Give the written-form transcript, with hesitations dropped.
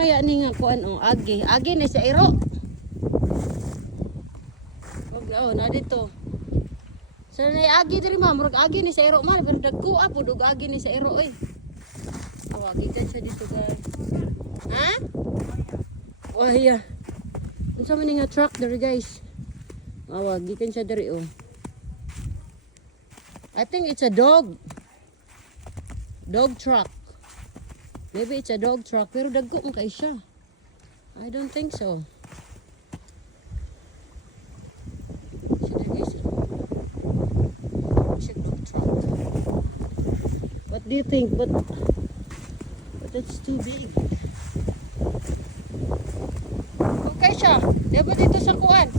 kaya ni nga kuan oh, agi. Agi ni sa iro. Oh, na dito. So na agi diri ma'am, murag agi ni sa iro man, pero dagko apo dug agi ni sa iro eh. Awa gikan siya dito guys. Ha? Oh iya. Unsa man nga truck diri guys? Awa gikan siya diri oh. I think it's a dog. Dog truck. Maybe it's a dog truck, pero dagko man kay siya. I don't think so. What do you think? But that's too big. Okay siya. Diba dito sa kuan?